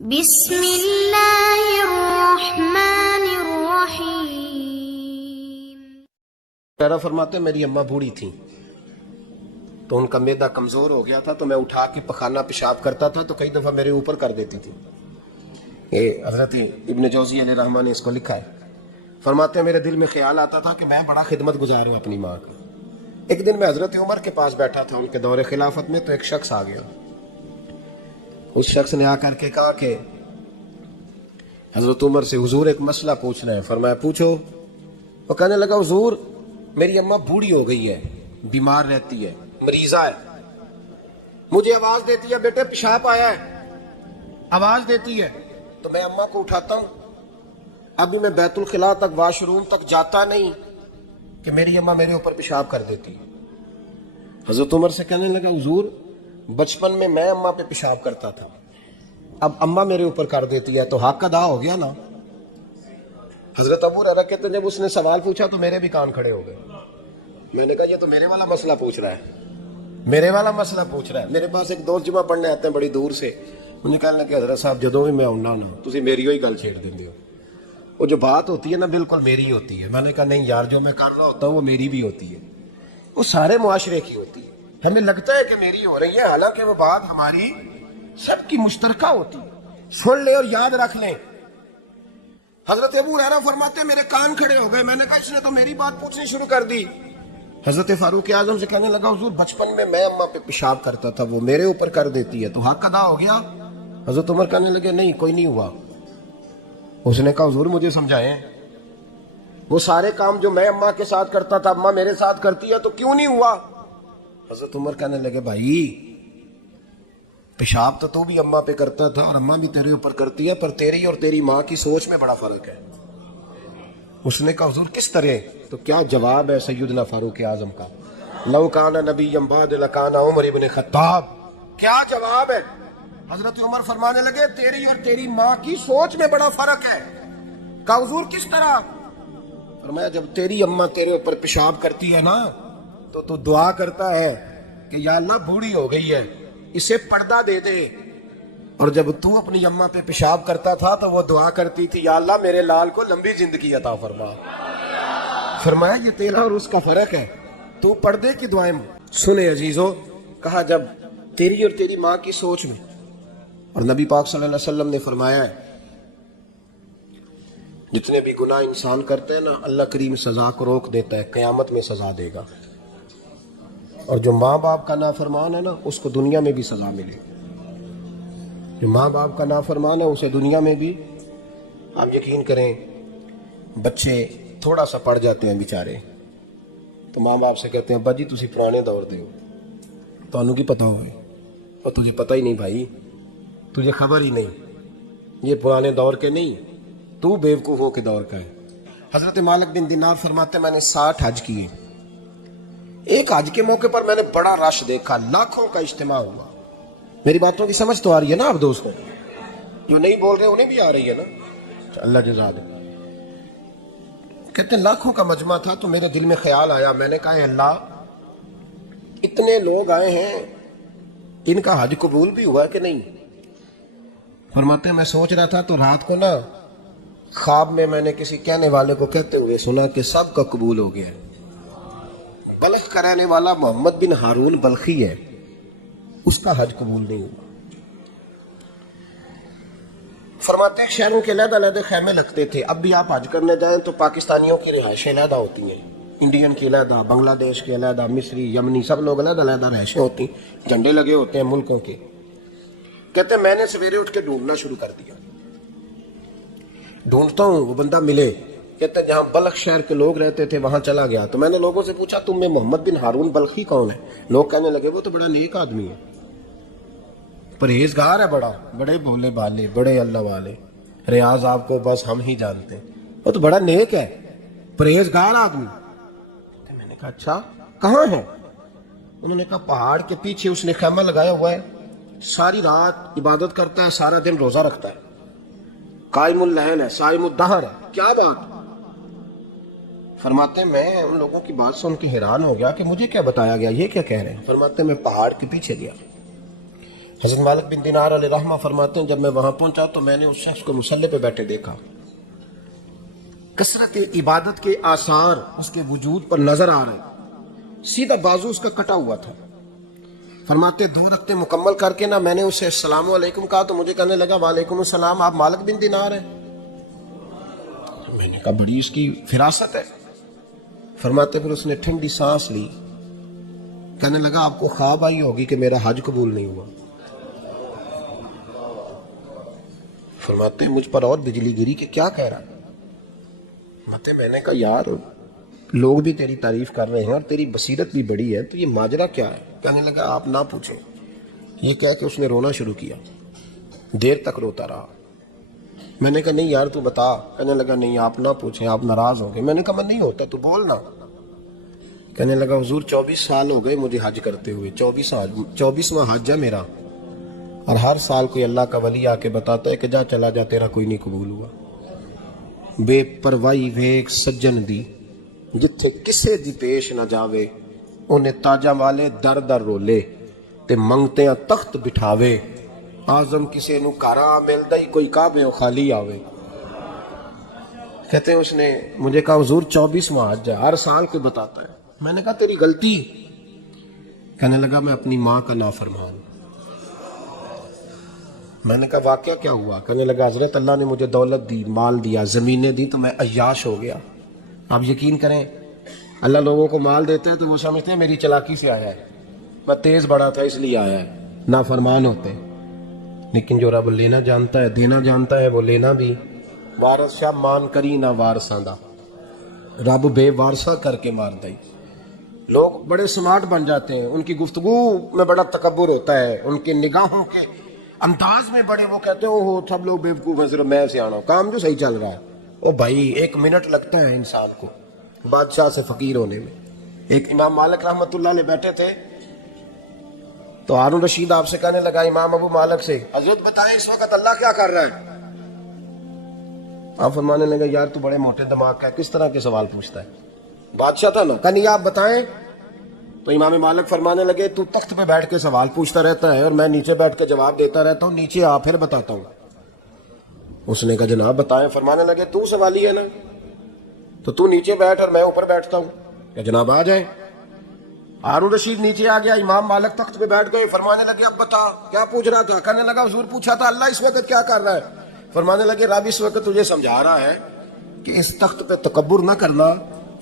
بسم اللہ الرحمن الرحیم۔ پیرا فرماتے میری اماں بوڑھی تھیں تو ان کا معدہ کمزور ہو گیا تھا، تو میں اٹھا کے پخانہ پیشاب کرتا تھا تو کئی دفعہ میرے اوپر کر دیتی تھی۔ یہ حضرت ابن جوزی علیہ رحمہ نے اس کو لکھا ہے۔ فرماتے ہیں میرے دل میں خیال آتا تھا کہ میں بڑا خدمت گزار ہوں اپنی ماں کا۔ ایک دن میں حضرت عمر کے پاس بیٹھا تھا ان کے دور خلافت میں، تو ایک شخص آ گیا۔ اس شخص نے آ کر کے کہا کہ حضرت عمر سے حضور ایک مسئلہ پوچھ رہے ہیں۔ فرمایا پوچھو۔ وہ کہنے لگا حضور میری اماں بوڑھی ہو گئی ہے، بیمار رہتی ہے، مریضہ ہے، مجھے آواز دیتی ہے بیٹے پیشاب آیا ہے، آواز دیتی ہے تو میں اماں کو اٹھاتا ہوں، ابھی میں بیت الخلاء تک واش روم تک جاتا نہیں کہ میری اماں میرے اوپر پیشاب کر دیتی ہے۔ حضرت عمر سے کہنے لگا حضور بچپن میں اماں پہ پیشاب کرتا تھا، اب اماں میرے اوپر کر دیتی ہے تو حق ادا ہو گیا نا۔ حضرت ابو ہریرہ کہتے ہیں جب اس نے سوال پوچھا تو میرے بھی کان کھڑے ہو گئے۔ میں نے کہا یہ تو میرے والا مسئلہ پوچھ رہا ہے، میرے والا مسئلہ پوچھ رہا ہے۔ میرے پاس ایک دوست جمعہ پڑھنے آتے ہیں بڑی دور سے، انہیں کہنے لگے حضرت صاحب جدوں بھی میں آنا نا تسی میری ہوئی گل چھیڑ دیندے ہو، وہ جو بات ہوتی ہے نا بالکل میری ہوتی ہے۔ میں نے کہا نہیں یار جو میں کر رہا ہوتا ہوں وہ میری بھی ہوتی ہے، وہ سارے معاشرے کی ہوتی ہے، ہمیں لگتا ہے کہ میری ہو رہی ہے حالانکہ وہ بات ہماری سب کی مشترکہ ہوتی ہے۔ سن لے اور یاد رکھ لیں۔ حضرت ابو ہریرہ فرماتے ہیں میرے کان کھڑے ہو گئے، میں نے کہا اس نے تو میری بات پوچھنی شروع کر دی۔ حضرت فاروق اعظم سے کہنے لگا حضور بچپن میں اماں پہ پیشاب کرتا تھا، وہ میرے اوپر کر دیتی ہے تو حق ادا ہو گیا؟ حضرت عمر کہنے لگے نہیں کوئی نہیں ہوا۔ اس نے کہا حضور مجھے سمجھائیں وہ سارے کام جو میں اماں کے ساتھ کرتا تھا اماں میرے ساتھ کرتی ہے تو کیوں نہیں ہوا؟ حضرت عمر کہنے لگے بھائی پیشاب تو بھی اماں پہ کرتا تھا اور اماں بھی تیرے اوپر کرتی ہے، پر تیری اور تیری ماں کی سوچ میں بڑا فرق ہے۔ اس نے کہا حضور کس طرح؟ تو کیا جواب ہے سیدنا فاروق اعظم کا، لو کان نبی بعد لکان عمر ابن خطاب، کیا جواب ہے؟ حضرت عمر فرمانے لگے تیری اور تیری ماں کی سوچ میں بڑا فرق ہے۔ کہا حضور کس طرح؟ فرمایا جب تیری اماں تیرے اوپر پیشاب کرتی ہے نا تو دعا کرتا ہے کہ یا اللہ بوڑھی ہو گئی ہے اسے پردہ دے دے، اور جب تو اپنی اماں پہ پیشاب کرتا تھا تو وہ دعا کرتی تھی یا اللہ میرے لال کو لمبی زندگی عطا فرما۔ فرمایا یہ تیرا اور اس کا فرق ہے، تو پردے کی دعائیں سنے عزیزو۔ کہا جب تیری اور تیری ماں کی سوچ میں، اور نبی پاک صلی اللہ علیہ وسلم نے فرمایا ہے جتنے بھی گناہ انسان کرتے ہیں نا اللہ کریم سزا کو روک دیتا ہے، قیامت میں سزا دے گا، اور جو ماں باپ کا نافرمان ہے نا اس کو دنیا میں بھی سزا ملے۔ جو ماں باپ کا نافرمان ہے اسے دنیا میں بھی، آپ یقین کریں بچے تھوڑا سا پڑ جاتے ہیں بیچارے تو ماں باپ سے کہتے ہیں ابا جی تسی پرانے دور دے ہو، تو انہوں کی پتہ ہوئے، اور تجھے پتہ ہی نہیں بھائی، تجھے خبر ہی نہیں، یہ پرانے دور کے نہیں، تو بیوقوفوں کے دور کا ہے۔ حضرت مالک بن دینار فرماتے میں نے 60 حج کیے، ایک حج کے موقع پر میں نے بڑا رش دیکھا، لاکھوں کا اجتماع ہوا۔ میری باتوں کی سمجھ تو آ رہی ہے نا آپ دوستوں؟ جو نہیں بول رہے انہیں بھی آ رہی ہے نا؟ اللہ جزا دے۔ کہتے ہیں لاکھوں کا مجمع تھا تو میرے دل میں خیال آیا، میں نے کہا اے اللہ اتنے لوگ آئے ہیں ان کا حج قبول بھی ہوا کہ نہیں؟ فرماتے ہیں میں سوچ رہا تھا تو رات کو نا خواب میں نے کسی کہنے والے کو کہتے ہوئے سنا کہ سب کا قبول ہو گیا ہے۔ بلخ کا رہنے والا محمد بن ہارون بلخی ہے، اس کا حج قبول نہیں ہوا۔ فرماتے ہیں شہروں کے علیحدہ علیحدہ خیمے لگتے تھے، اب بھی آپ حج کرنے جائیں تو پاکستانیوں کی رہائشیں علیحدہ ہوتی ہیں، انڈین کی علیحدہ، بنگلہ دیش کے علیحدہ، مصری، یمنی، سب لوگ علیحدہ علیحدہ رہائشیں ہوتی ہیں، جھنڈے لگے ہوتے ہیں ملکوں کے۔ کہتے ہیں میں نے سویرے اٹھ کے ڈھونڈنا شروع کر دیا، ڈھونڈتا ہوں وہ بندہ ملے۔ کہتے ہیں جہاں بلخ شہر کے لوگ رہتے تھے وہاں چلا گیا تو میں نے لوگوں سے پوچھا تم میں محمد بن ہارون بلخی کون ہے؟ لوگ کہنے لگے وہ تو بڑا نیک آدمی ہے، پرہیزگار ہے، بڑے بھولے بھالے، بڑے اللہ والے، ریاض آپ کو بس ہم ہی جانتے ہیں، وہ تو بڑا نیک ہے، پرہیزگار آدمی۔ میں نے کہا اچھا کہاں ہے؟ انہوں نے کہا پہاڑ کے پیچھے اس نے خیمہ لگایا ہوا ہے، ساری رات عبادت کرتا ہے، سارا دن روزہ رکھتا ہے، قائم اللیل ہے، صائم الدہر ہے۔ کیا بات؟ فرماتے ہیں میں ان لوگوں کی بات سن کے حیران ہو گیا کہ مجھے کیا بتایا گیا، یہ کیا کہہ رہے ہیں؟ فرماتے ہیں میں پہاڑ کے پیچھے گیا، حضرت مالک بن دینار علیہ رحمہ فرماتے ہیں جب میں وہاں پہنچا تو میں نے اس شخص کو مصلی پہ بیٹھے دیکھا، کثرت عبادت کے آثار اس کے وجود پر نظر آ رہے، سیدھا بازو اس کا کٹا ہوا تھا۔ فرماتے 2 رکعتیں مکمل کر کے نا میں نے اسے السلام علیکم کہا تو مجھے کہنے لگا وعلیکم السلام، آپ مالک بن دینار ہیں؟ میں نے کہا بڑی اس کی فراست ہے۔ فرماتے پھر اس نے ٹھنڈی سانس لی، کہنے لگا آپ کو خواب آئی ہوگی کہ میرا حج قبول نہیں ہوا۔ فرماتے ہیں مجھ پر اور بجلی گری کہ کیا کہہ رہا ہے؟ فرماتے میں نے کہا یار لوگ بھی تیری تعریف کر رہے ہیں اور تیری بصیرت بھی بڑی ہے، تو یہ ماجرا کیا ہے؟ کہنے لگا آپ نہ پوچھیں۔ یہ کہہ کے اس نے رونا شروع کیا، دیر تک روتا رہا۔ میں نے کہا نہیں یار تو بتا۔ کہنے لگا نہیں آپ نہ پوچھیں، آپ ناراض ہو گئے۔ میں نے کہا میں نہیں ہوتا، تو بولنا۔ کہنے لگا حضور 24 سال ہو گئے مجھے حج کرتے ہوئے، 24واں حج ہے میرا، اور ہر سال کوئی اللہ کا ولی آ کے بتاتا ہے کہ جا چلا جا تیرا کوئی نہیں قبول ہوا۔ بے پروائی ویک سجن دی جتھے کسے دی پیش نہ جاوے، انہیں تاجا والے در در رولے تے منگتیاں تخت بٹھاوے، آزم کسے نو کارا ملدا ہی کوئی کعبے خالی آوے۔ کہتے ہیں اس نے مجھے کہا حضور 24واں حج ہے، ہر سال کوئی بتاتا ہے۔ میں نے کہا تیری غلطی۔ کہنے لگا میں اپنی ماں کا نافرمان۔ میں نے کہا واقعہ کیا ہوا؟ کہنے لگا حضرت اللہ نے مجھے دولت دی، مال دیا، زمینیں دی تو میں عیاش ہو گیا۔ آپ یقین کریں اللہ لوگوں کو مال دیتا ہے تو وہ سمجھتے ہیں میری چلاکی سے آیا ہے، میں تیز بڑا تھا اس لیے آیا ہے، نافرمان ہوتے ہیں۔ لیکن جو رب لینا جانتا ہے دینا جانتا ہے وہ لینا بھی۔ وارث شاہ مان کری نہ وارثاں دا، رب بے وارثہ کر کے مار دائی۔ لوگ بڑے سمارٹ بن جاتے ہیں، ان کی گفتگو میں بڑا تکبر ہوتا ہے، ان کے نگاہوں کے انداز میں بڑے وہ کہتے ہیں اوہ سب لوگ بیوقوف ہیں، صرف میں سیانا ہوں، کام جو صحیح چل رہا ہے۔ او بھائی 1 منٹ لگتا ہے انسان کو بادشاہ سے فقیر ہونے میں۔ ایک امام مالک رحمت اللہ علیہ بیٹھے تھے تو ہارون رشید آپ سے کہنے لگا امام ابو مالک سے حضرت بتائیں اس وقت اللہ کیا کر رہا ہے؟ آپ فرمانے لگے یار تو بڑے موٹے دماغ کا ہے، کس طرح کے سوال پوچھتا ہے؟ بادشاہ تھا نا، کہنی آپ بتائیں۔ تو امام مالک فرمانے لگے تو تخت پہ بیٹھ کے سوال پوچھتا رہتا ہے اور میں نیچے بیٹھ کے جواب دیتا رہتا ہوں، نیچے آ پھر بتاتا ہوں۔ اس نے کہا جناب بتائیں۔ فرمانے لگے تو سوالی ہے نا، تو تو نیچے بیٹھ اور میں اوپر بیٹھتا ہوں، کہ جناب آ جائیں۔ ہارون رشید نیچے آ گیا، امام مالک تخت پہ بیٹھ گئے۔ فرمانے لگے اب بتا کیا پوچھ رہا تھا؟ کہنے لگا حضور پوچھا تھا اللہ اس وقت کیا کر رہا ہے؟ فرمانے لگے رب اس وقت تجھے سمجھا رہا ہے کہ اس تخت پہ تکبر نہ کرنا،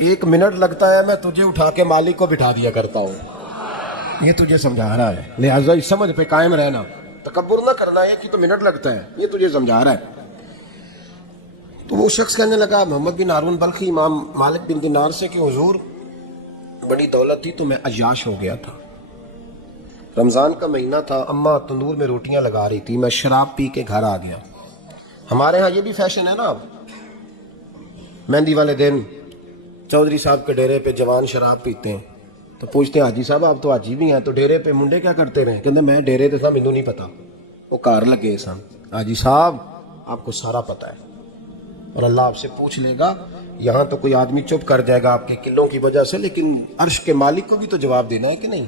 1 منٹ لگتا ہے میں تجھے اٹھا کے مالک کو بٹھا دیا کرتا ہوں، یہ تجھے سمجھا رہا ہے، لہٰذا اس سمجھ پہ قائم رہنا، تکبر نہ کرنا، 1 ہی تو منٹ لگتا ہے، یہ تجھے سمجھا رہا ہے۔ تو وہ شخص کہنے لگا محمد بن ہارون بلخی امام مالک بن دینار سے کہ حضور بڑی دولت تھی تو میں عیاش ہو گیا تھا، رمضان کا مہینہ تھا، اماں تندور میں روٹیاں لگا رہی تھی، میں شراب پی کے گھر آ گیا۔ ہمارے ہاں یہ بھی فیشن ہے نا، اب مہندی والے دن چودھری صاحب کے ڈیرے پہ جوان شراب پیتے ہیں تو پوچھتے ہیں حاجی صاحب آپ تو حاجی بھی ہیں تو ڈیرے پہ منڈے کیا کرتے رہے؟ کہتے میں ڈیرے تے تھا مینوں نہیں پتا، وہ کار لگے سن۔ حاجی صاحب آپ کو سارا پتا ہے اور اللہ آپ سے پوچھ لے گا۔ یہاں تو کوئی آدمی چپ کر جائے گا آپ کے قلوں کی وجہ سے، لیکن عرش کے مالک کو بھی تو جواب دینا ہے کہ نہیں؟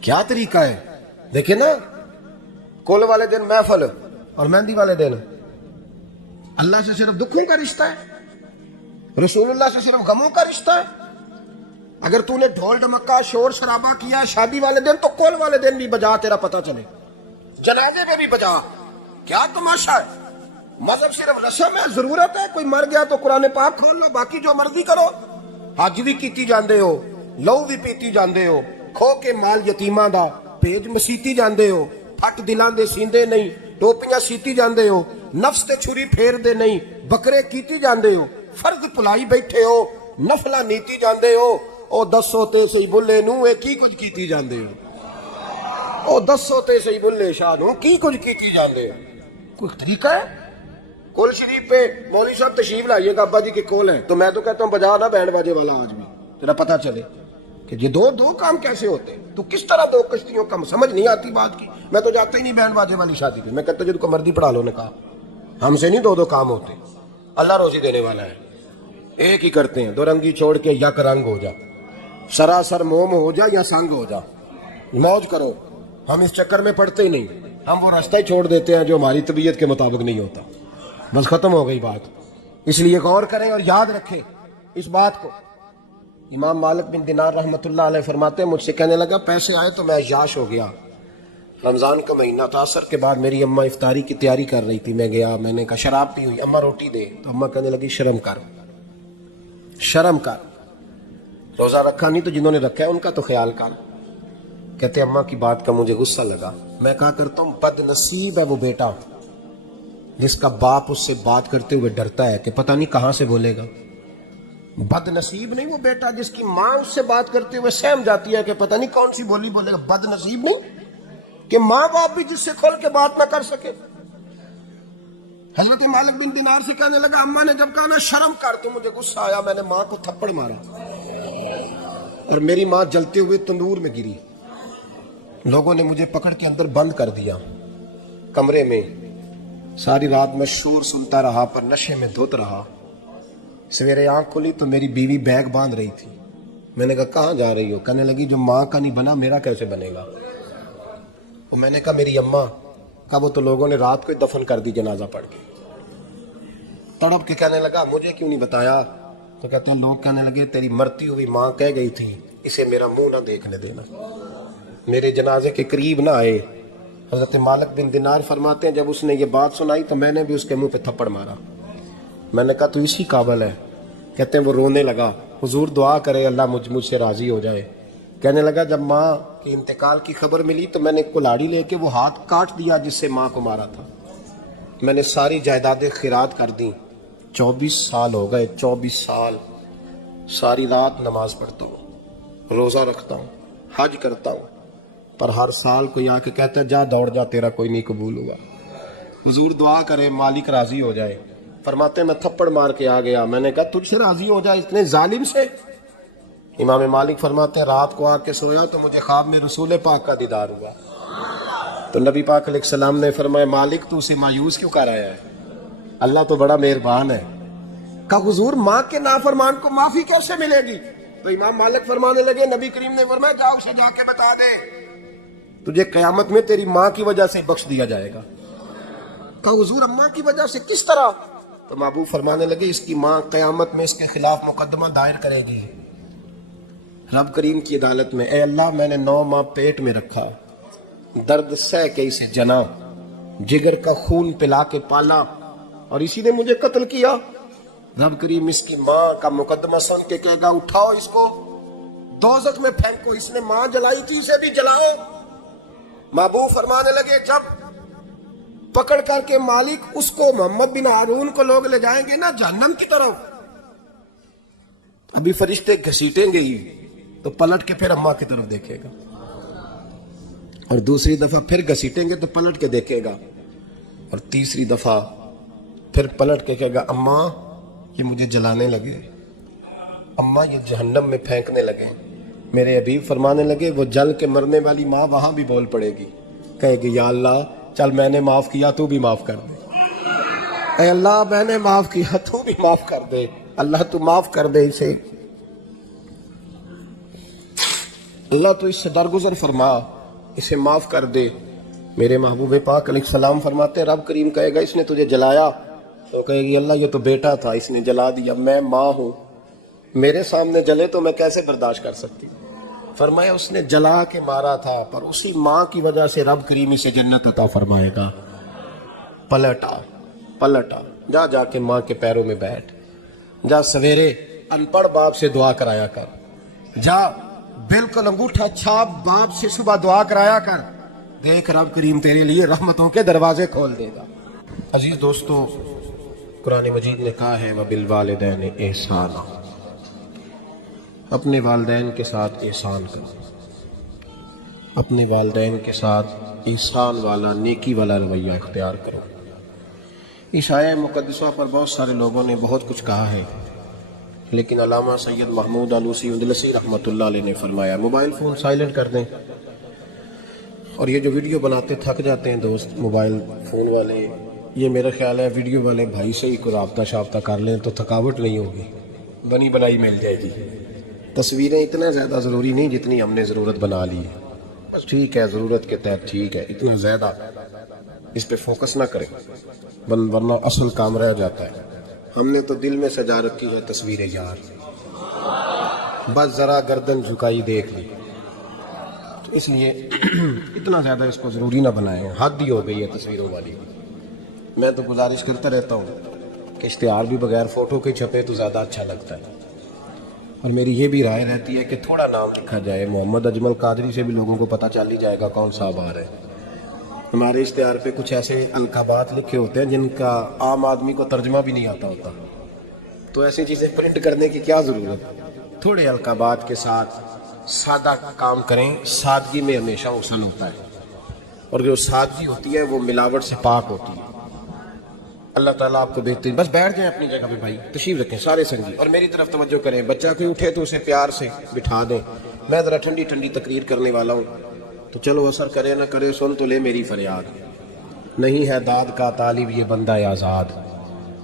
کیا طریقہ ہے؟ دیکھیں نا، کول والے دن محفل اور مہندی والے دن اللہ سے صرف دکھوں کا رشتہ ہے، رسول اللہ سے صرف غموں کا رشتہ ہے۔ اگر تو نے ڈھول ڈمکا شور شرابہ کیا شادی والے دن تو کول والے دن بھی بجا، تیرا پتہ چلے، جنازے میں بھی بجا، کیا تماشا ہے؟ مذہب صرف رسم ہے، ضرورت ہے، کوئی مر گیا تو قرآن پاک کھول لو، باقی جو مرضی کرو۔ حج بھی کیتی جاندے ہو، لو بھی پیتی جاندے ہو، کھو کے مال یتیماں دا پیج مسیتی جاندے ہو، پھٹ دلاں دے سیندے نہیں، ٹوپیاں سیتی جاندے ہو، نفس تے چھری پھیر دے نہیں، بکرے کیتی جاندے ہو، فرض پلائی بیٹھے ہو، نفلہ نیتی جاندے ہو، او دسو تے سی بلے نو اے کی کچھ کیتی جاندے ہو، او دسو تے سی بلے شاہ نو کی کچھ کیتی جاندے ہو۔ کوئی طریقہ ہے؟ کول شریف پہ مولوی صاحب تشریف لائیے گا ابا جی کے کول ہیں تو میں تو کہتا ہوں بجا نا بینڈ باجے والا آج بھی، تیرا پتہ چلے کہ یہ دو کام کیسے ہوتے ہیں، تو کس طرح 2 کشتیوں کا سمجھ نہیں آتی بات کی۔ میں تو جاتا ہی نہیں بینڈ باجے والی شادی پہ، میں کہتا جب کو مردی پڑھا لو نے کہا ہم سے نہیں 2 کام ہوتے، اللہ روزی دینے والا ہے، ایک ہی کرتے ہیں، 2 رنگی چھوڑ کے یک رنگ ہو جا، سراسر موم ہو جا یا سنگ ہو جا، موج کرو، ہم اس چکر میں پڑتے ہی نہیں، ہم وہ راستہ ہی چھوڑ دیتے ہیں جو ہماری طبیعت کے مطابق نہیں ہوتا، بس ختم ہو گئی بات۔ اس لیے غور کریں اور یاد رکھیں اس بات کو۔ امام مالک بن دینار رحمۃ اللہ علیہ فرماتے ہیں، مجھ سے کہنے لگا پیسے آئے تو میں عیاش ہو گیا، رمضان کا مہینہ تھا، عصر کے بعد میری اماں افطاری کی تیاری کر رہی تھی، میں گیا، میں نے کہا شراب پی ہوئی، اماں روٹی دے، تو اماں کہنے لگی شرم کر، شرم کر، روزہ رکھا نہیں تو جنہوں نے رکھا ہے ان کا تو خیال کر۔ کہتے اماں کی بات کا مجھے غصہ لگا، میں کہا کرتا ہوں بد نصیب ہے وہ بیٹا جس کا باپ اس سے بات کرتے ہوئے ڈرتا ہے کہ پتہ نہیں کہاں سے بولے گا۔ بد نصیب نہیں وہ بیٹا جس کی ماں اس سے بات کرتے ہوئے سہم جاتی ہے کہ پتہ نہیں کون سی بولی بولے گا۔ بد نصیب نہیں کہ ماں باپ بھی جس سے کھول کے بات نہ کر سکے۔ حضرت مالک بن دینار سے کہنے لگا، اماں نے جب کہا نا شرم کر تو مجھے غصہ آیا، میں نے ماں کو تھپڑ مارا اور میری ماں جلتے ہوئے تندور میں گری۔ لوگوں نے مجھے پکڑ کے اندر بند کر دیا کمرے میں، ساری رات میں شور سنتا رہا پر نشے میں دھت رہا۔ سویرے آنکھ کھلی تو میری بیوی بیگ باندھ رہی تھی، میں نے کہا کہاں جا رہی ہو؟ کہنے لگی جو ماں کا نہیں بنا میرا کیسے بنے گا؟ وہ میں نے کہا میری اماں، کہا وہ تو لوگوں نے رات کو دفن کر دی جنازہ پڑھ کے۔ تڑپ کے کہنے لگا مجھے کیوں نہیں بتایا؟ تو کہتے ہیں لوگ کہنے لگے تیری مرتی ہوئی ماں کہہ گئی تھی اسے میرا منہ نہ دیکھنے دینا، میرے جنازے کے قریب نہ آئے۔ حضرت مالک بن دینار فرماتے ہیں جب اس نے یہ بات سنائی تو میں نے بھی اس کے منہ پہ تھپڑ مارا۔ میں نے کہا تو اسی قابل ہے۔ کہتے ہیں وہ رونے لگا، حضور دعا کرے اللہ مجھ سے راضی ہو جائے۔ کہنے لگا جب ماں کے انتقال کی خبر ملی تو میں نے کلاڑی لے کے وہ ہاتھ کاٹ دیا جس سے ماں کو مارا تھا۔ میں نے ساری جائیدادیں خیرات کر دیں۔ 24 سال ہو گئے، 24 سال ساری رات نماز پڑھتا ہوں، روزہ رکھتا ہوں، حج کرتا ہوں، پر ہر سال کوئی آ کے کہتا ہے جا دوڑ جا تیرا کوئی نہیں قبول ہوگا۔ حضور دعا کرے مالک راضی ہو جائے۔ فرماتے میں تھپڑ مار کے آ گیا، میں نے کہا تجھ سے راضی ہو جائے اتنے ظالم سے؟ امام مالک فرماتے ہیں رات کو آ کے سویا تو مجھے خواب میں رسول پاک کا دیدار ہوا، تو نبی پاک علیہ السلام نے فرمایا مالک تو اسے مایوس کیوں کر آیا ہے؟ اللہ تو بڑا مہربان ہے۔ کہا حضور ماں کے نافرمان کو معافی کیسے ملے گی؟ تو امام مالک فرمانے لگے نبی کریم نے فرمایا جا اسے جا کے بتا دے تجھے قیامت میں تیری ماں کی وجہ سے بخش دیا جائے گا۔ کہا حضور اماں کی وجہ سے کس طرح؟ تو محبوب فرمانے لگے اس کی ماں قیامت میں اس کے خلاف مقدمہ دائر کرے گی رب کریم کی عدالت میں، اے اللہ میں نے 9 ماہ پیٹ میں رکھا، درد سہ کے اسے جنا، جگر کا خون پلا کے پالا اور اسی نے مجھے قتل کیا۔ رب کریم اس کی ماں کا مقدمہ سن کے کہے گا اٹھاؤ اس کو دوزخ میں پھینکو، اس نے ماں جلائی تھی اسے بھی جلاؤ۔ محبوب فرمانے لگے جب پکڑ کر کے مالک اس کو محمد بن ہارون کو لوگ لے جائیں گے نا جہنم کی طرف، ابھی فرشتے گھسیٹیں گے تو پلٹ کے پھر اماں کی طرف دیکھے گا، اور دوسری دفعہ پھر گھسیٹیں گے تو پلٹ کے دیکھے گا، اور تیسری دفعہ پھر پلٹ کے کہے گا اماں یہ مجھے جلانے لگے، اماں یہ جہنم میں پھینکنے لگے۔ میرے حبیب فرمانے لگے وہ جل کے مرنے والی ماں وہاں بھی بول پڑے گی، کہے گی یا اللہ چل میں نے معاف کیا تو بھی معاف کر دے، اے اللہ میں نے معاف کیا تو بھی معاف کر دے، اللہ تو معاف کر دے اسے، اللہ تو اس سے درگزر فرما، اسے معاف کر دے۔ میرے محبوب پاک علیہ السلام فرماتے رب کریم کہے گا اس نے تجھے جلایا، تو کہے گی اللہ یہ تو بیٹا تھا اس نے جلا دیا، میں ماں ہوں، میرے سامنے جلے تو میں کیسے برداشت کر سکتی؟ فرمایا اس نے جلا کے مارا تھا پر اسی ماں کی وجہ سے رب کریم اسے جنت عطا فرمائے گا۔ پلٹا جا جا کے ماں کے پیروں میں بیٹھ، جا سویرے ان پڑھ باپ سے دعا کرایا کر، جا بالکل انگوٹھا چھاپ باپ سے صبح دعا کرایا کر، دیکھ رب کریم تیرے لیے رحمتوں کے دروازے کھول دے گا۔ عزیز دوستو قرآن مجید نے کہا ہے وَبِالْوَالِدَيْنِ احسانا، اپنے والدین کے ساتھ احسان کرو، اپنے والدین کے ساتھ احسان والا نیکی والا رویہ اختیار کرو۔ اس آیہ مقدسہ پر بہت سارے لوگوں نے بہت کچھ کہا ہے، لیکن علامہ سید محمود آلوسی اندلسی رحمۃ اللہ علیہ نے فرمایا موبائل فون سائلنٹ کر دیں، اور یہ جو ویڈیو بناتے تھک جاتے ہیں دوست موبائل فون والے، یہ میرا خیال ہے ویڈیو والے بھائی سے ہی کوئی رابطہ شابطہ کر لیں تو تھکاوٹ نہیں ہوگی، بنی بنائی مل جائے گی۔ تصویریں اتنا زیادہ ضروری نہیں جتنی ہم نے ضرورت بنا لی ہے۔ بس ٹھیک ہے، ضرورت کے تحت ٹھیک ہے، اتنا زیادہ اس پہ فوکس نہ کریں ورنہ اصل کام رہ جاتا ہے۔ ہم نے تو دل میں سجا رکھی ہے تصویر یار، بس ذرا گردن جھکائی دیکھ لی، تو اس لیے اتنا زیادہ اس کو ضروری نہ بنائیں، حد ہی ہو گئی ہے تصویروں والی۔ میں تو گزارش کرتا رہتا ہوں کہ اشتہار بھی بغیر فوٹو کے چھپے تو زیادہ اچھا لگتا ہے، اور میری یہ بھی رائے رہتی ہے کہ تھوڑا نام لکھا جائے، محمد اجمل قادری سے بھی لوگوں کو پتہ چل ہی جائے گا کون صاحب آ رہے ہیں۔ ہمارے اشتہار پہ کچھ ایسے القابات لکھے ہوتے ہیں جن کا عام آدمی کو ترجمہ بھی نہیں آتا ہوتا، تو ایسی چیزیں پرنٹ کرنے کی کیا ضرورت؟ تھوڑے القابات کے ساتھ سادہ کام کریں، سادگی میں ہمیشہ حسن ہوتا ہے، اور جو سادگی ہوتی ہے وہ ملاوٹ سے پاک ہوتی ہے۔ اللہ تعالیٰ آپ کو بہترین، بس بیٹھ جائیں اپنی جگہ پہ بھائی، تشریف رکھیں سارے سنگی، اور میری طرف توجہ کریں۔ بچہ کوئی اٹھے تو اسے پیار سے بٹھا دیں، میں ذرا ٹھنڈی ٹھنڈی تقریر کرنے والا ہوں، تو چلو اثر کرے نہ کرے سن تو لے میری فریاد۔ نہیں ہے داد کا طالب یہ بندہ آزاد،